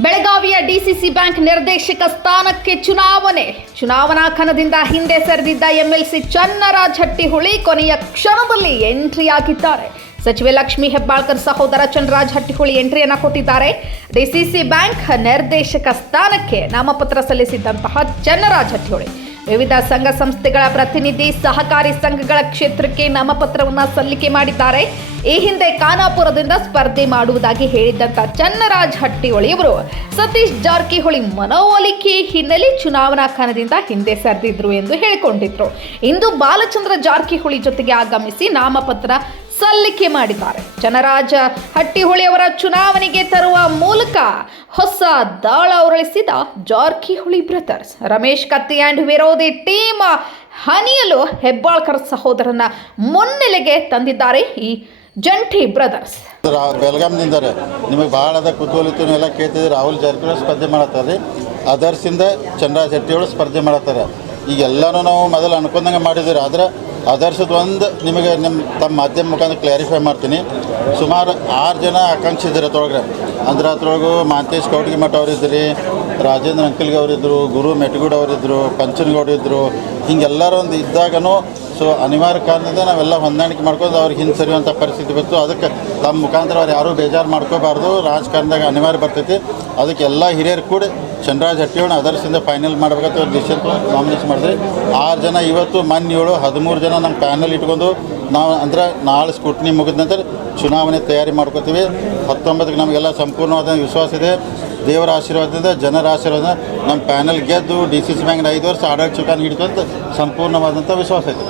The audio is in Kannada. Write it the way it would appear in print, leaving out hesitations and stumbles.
ಬೆಳಗಾವಿಯ ಡಿಸಿಸಿ ಬ್ಯಾಂಕ್ ನಿರ್ದೇಶಕ ಸ್ಥಾನಕ್ಕೆ ಚುನಾವಣಾ ಕಣದಿಂದ ಹಿಂದೆ ಸರಿದಿದ್ದ ಎಂಎಲ್ಸಿ ಚನ್ನರಾಜ್ ಹಟ್ಟಿಹೊಳಿ ಕೊನೆಯ ಕ್ಷಣದಲ್ಲಿ ಎಂಟ್ರಿಯಾಗಿದ್ದಾರೆ. ಸಚಿವೆ ಲಕ್ಷ್ಮೀ ಹೆಬ್ಬಾಳ್ಕರ್ ಸಹೋದರ ಚನ್ನರಾಜ್ ಹಟ್ಟಿಹೊಳಿ ಎಂಟ್ರಿಯನ್ನು ಕೊಟ್ಟಿದ್ದಾರೆ. ಡಿಸಿಸಿ ಬ್ಯಾಂಕ್ ನಿರ್ದೇಶಕ ಸ್ಥಾನಕ್ಕೆ ನಾಮಪತ್ರ ಸಲ್ಲಿಸಿದ್ದಂತಹ ಚನ್ನರಾಜ್ ಹಟ್ಟಿಹೊಳಿ ವಿವಿಧ ಸಂಘ ಸಂಸ್ಥೆಗಳ ಪ್ರತಿನಿಧಿ, ಸಹಕಾರಿ ಸಂಘಗಳ ಕ್ಷೇತ್ರಕ್ಕೆ ನಾಮಪತ್ರವನ್ನು ಸಲ್ಲಿಕೆ ಮಾಡಿದ್ದಾರೆ. ಈ ಹಿಂದೆ ಖಾನಾಪುರದಿಂದ ಸ್ಪರ್ಧೆ ಮಾಡುವುದಾಗಿ ಹೇಳಿದ್ದಂಥ ಚನ್ನರಾಜ್ ಹಟ್ಟಿಹೊಳಿ ಅವರು ಸತೀಶ್ ಜಾರಕಿಹೊಳಿ ಮನವೊಲಿಕೆ ಹಿನ್ನೆಲೆ ಚುನಾವಣಾ ಕಣದಿಂದ ಹಿಂದೆ ಸರಿದಿದ್ರು ಎಂದು ಹೇಳಿಕೊಂಡಿದ್ರು. ಇಂದು ಬಾಲಚಂದ್ರ ಜಾರಕಿಹೊಳಿ ಜೊತೆಗೆ ಆಗಮಿಸಿ ನಾಮಪತ್ರ ಸಲ್ಲಿಕೆ ಮಾಡಿದ್ದಾರೆ. ಚನ್ನರಾಜ್ ಹಟ್ಟಿಹೊಳಿ ಅವರ ಚುನಾವಣೆಗೆ ತರುವ ಮೂಲಕ ಹೊಸ ದಾಳ ಉರುಳಿಸಿದ ಜಾರಕಿಹೊಳಿ ಬ್ರದರ್ಸ್. ರಮೇಶ್ ಕತ್ತಿ ಆ್ಯಂಡ್ ವಿರೋಧಿ ಟೀಮ್ ಹನಿಯಲು ಹೆಬ್ಬಾಳ್ಕರ್ ಸಹೋದರನ ಮುನ್ನೆಲೆಗೆ ತಂದಿದ್ದಾರೆ ಈ ಜಂಟಿ ಬ್ರದರ್ಸ್. ಬೆಳಗಾಂನಿಂದ ನಿಮಗೆ ಭಾಳ ಅದ ಕುತೂಹಲಿತು ಎಲ್ಲ ಕೇಳ್ತಿದ್ರೆ ರಾಹುಲ್ ಜಾರಕಿಹೊಳಿ ಸ್ಪರ್ಧೆ ಮಾಡತ್ತಾರೆ, ಅದರ್ಸಿಂದ ಚನ್ನರಾಜ್ ಹಟ್ಟಿಹೊಳಿ ಸ್ಪರ್ಧೆ ಮಾಡತ್ತಾರೆ. ಈಗೆಲ್ಲನೂ ನಾವು ಮೊದಲು ಅನ್ಕೊಂಡಂಗೆ ಮಾಡಿದ್ದೀರಿ. ಆದರೆ ಅದರ್ಸದ ಒಂದು ನಿಮಗೆ ತಮ್ಮ ಮಾಧ್ಯಮ ಮುಖಾಂತರ ಕ್ಲಾರಿಫೈ ಮಾಡ್ತೀನಿ. ಸುಮಾರು 6 ಜನ ಆಕಾಂಕ್ಷಿ ಇದ್ದಾರೆ ಅದ್ರೊಳಗೆ. ಅಂದ್ರೆ ಅದ್ರೊಳಗೂ ಮಾಂತೇಶ್ ಕೌಟಗಿಮಠ ಅವರಿದ್ದರು, ರಾಜೇಂದ್ರ ಅಂಕಲ್ಗೆ ಅವರಿದ್ದರು, ಗುರು ಮೆಟಗೂಡ್ ಅವರಿದ್ದರು, ಪಂಚನಗೌಡ ಇದ್ದರು. ಹಿಂಗೆಲ್ಲರೂ ಒಂದು ಇದ್ದಾಗನೂ ಸೊ ಅನಿವಾರ್ಯ ಕಾರಣದಿಂದ ನಾವೆಲ್ಲ ಹೊಂದಾಣಿಕೆ ಮಾಡ್ಕೊಂಡು ಅವ್ರಿಗೆ ಹಿಂದೆ ಸರಿಯುವಂಥ ಪರಿಸ್ಥಿತಿ ಬಂತು. ಅದಕ್ಕೆ ತಮ್ಮ ಮುಖಾಂತರ ಅವ್ರು ಯಾರೂ ಬೇಜಾರು ಮಾಡ್ಕೋಬಾರ್ದು. ರಾಜಕಾರಣದಾಗ ಅನಿವಾರ್ಯ ಬರ್ತೈತಿ. ಅದಕ್ಕೆ ಎಲ್ಲ ಹಿರಿಯರು ಕೂಡ ಚನ್ನರಾಜ್ ಹಟ್ಟಿಹೊಳಿ ಅದರ್ಸಿಂದ ಫೈನಲ್ ಮಾಡ್ಬೇಕಂತ ಅವ್ರು ಡಿಸಿಷನ್ ನಾಮಿನೇಷನ್ ಮಾಡಿದ್ರಿ. 6 ಜನ ಇವತ್ತು ಮೊನ್ನೆ 13 ಜನ ನಮ್ಮ ಪ್ಯಾನಲ್ ಇಟ್ಕೊಂಡು ನಾವು ಅಂದ್ರೆ ನಾಳೆ ಸ್ಕೂಟ್ನಿ ಮುಗಿದ ನಂತರ ಚುನಾವಣೆ ತಯಾರಿ ಮಾಡ್ಕೋತೀವಿ. 19ಕ್ಕೆ ನಮಗೆಲ್ಲ ಸಂಪೂರ್ಣವಾದ ವಿಶ್ವಾಸ ಇದೆ. ದೇವರ ಆಶೀರ್ವಾದದಿಂದ, ಜನರ ಆಶೀರ್ವಾದ ನಮ್ಮ ಪ್ಯಾನಲ್ ಗೆದ್ದು ಡಿಸಿಸಿ ಬ್ಯಾಂಕ್ನ 5 ವರ್ಷ ಆಡಳಿತ ಚುಕ್ಕಾಣಿ ಹಿಡಿತು ಅಂತ ಸಂಪೂರ್ಣವಾದಂಥ ವಿಶ್ವಾಸ ಇದೆ.